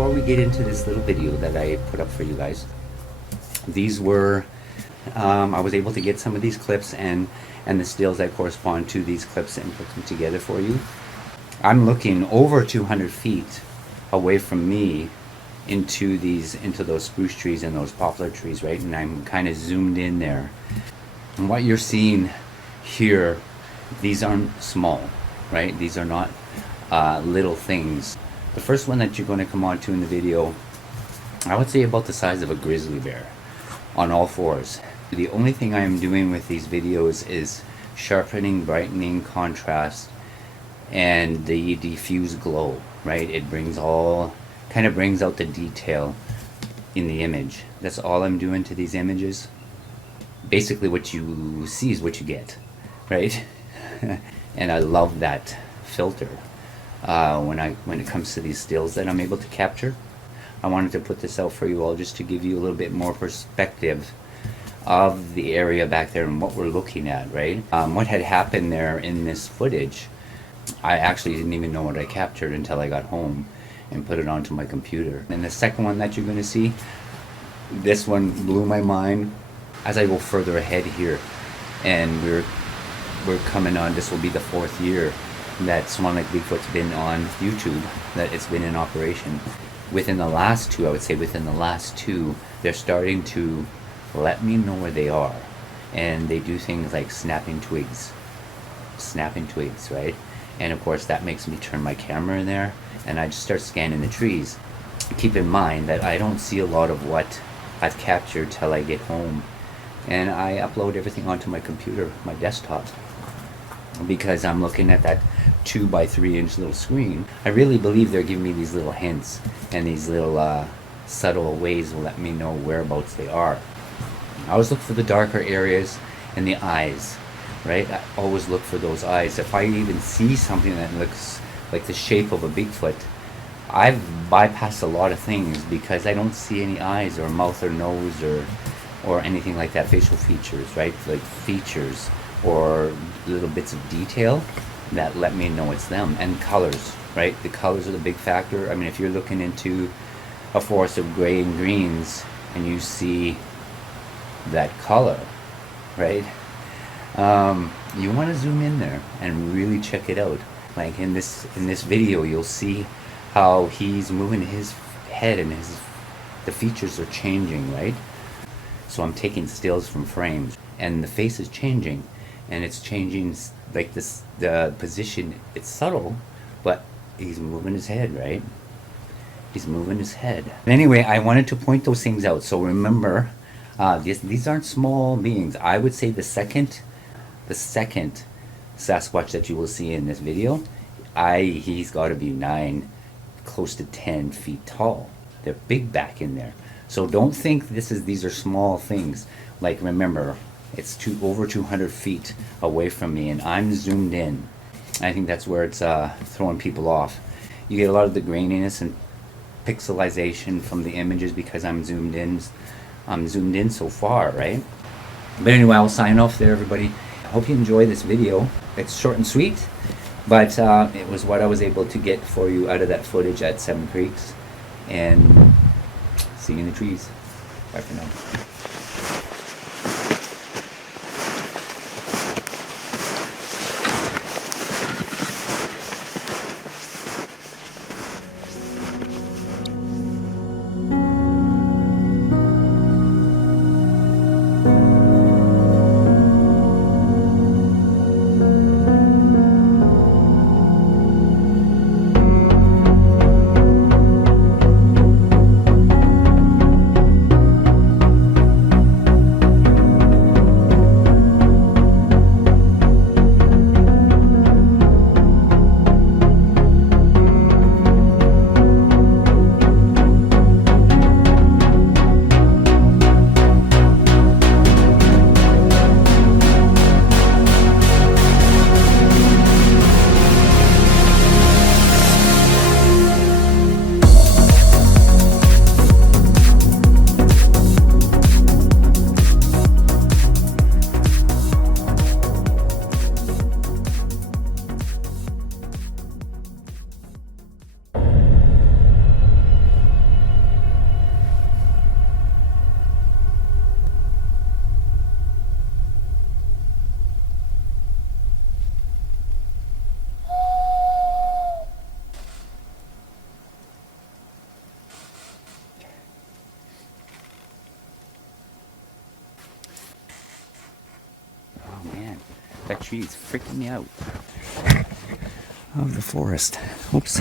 before we get into this little video that I put up for you guys, these were, I was able to get some of these clips and the stills that correspond to these clips and put them together for you. I'm looking over 200 feet away from me into those spruce trees and those poplar trees, right? And I'm kind of zoomed in there. And what you're seeing here, these aren't small, right? These are not little things. The first one that you're going to come on to in the video, I would say about the size of a grizzly bear on all fours. The only thing I'm doing with these videos is sharpening, brightening, contrast, and the diffuse glow, right? It kind of brings out the detail in the image. That's all I'm doing to these images. Basically what you see is what you get, right? And I love that filter when it comes to these stills that I'm able to capture. I wanted to put this out for you all just to give you a little bit more perspective of the area back there and what we're looking at, right? What had happened there in this footage, I actually didn't even know what I captured until I got home and put it onto my computer. And the second one that you're going to see, this one blew my mind. As I go further ahead here, and we're coming on, this will be the 4th year that Swan Lake Bigfoot's been on YouTube, that it's been in operation. Within the last two, I would say within the last two, they're starting to let me know where they are. And they do things like snapping twigs, right? And of course that makes me turn my camera in there and I just start scanning the trees. Keep in mind that I don't see a lot of what I've captured till I get home, and I upload everything onto my computer, my desktop, because I'm looking at that 2 by 3 inch little screen. I really believe they're giving me these little hints and these little subtle ways will let me know whereabouts they are. I always look for the darker areas and the eyes, right? I always look for those eyes. If I even see something that looks like the shape of a Bigfoot, I've bypassed a lot of things because I don't see any eyes or mouth or nose or anything like that, facial features, right? Like features or little bits of detail that let me know it's them. And colors, right? The colors are the big factor. I mean, if you're looking into a forest of gray and greens and you see that color, right? You want to zoom in there and really check it out. Like in this video, you'll see how he's moving his head and the features are changing, right? So I'm taking stills from frames and the face is changing, and it's changing like this, the position, it's subtle, but he's moving his head, right? He's moving his head. Anyway, I wanted to point those things out. So remember, these aren't small beings. I would say the second Sasquatch that you will see in this video, he's got to be 9, close to 10 feet tall. They're big back in there. So don't think these are small things. Like remember, it's over 200 feet away from me and I'm zoomed in. I think that's where it's throwing people off. You get a lot of the graininess and pixelization from the images because I'm zoomed in so far, right? But anyway, I'll sign off there, everybody. I hope you enjoy this video. It's short and sweet, but it was what I was able to get for you out of that footage at Seven Creeks. And see you in the trees. Bye for now. tree is freaking me out. Of the forest. Oops.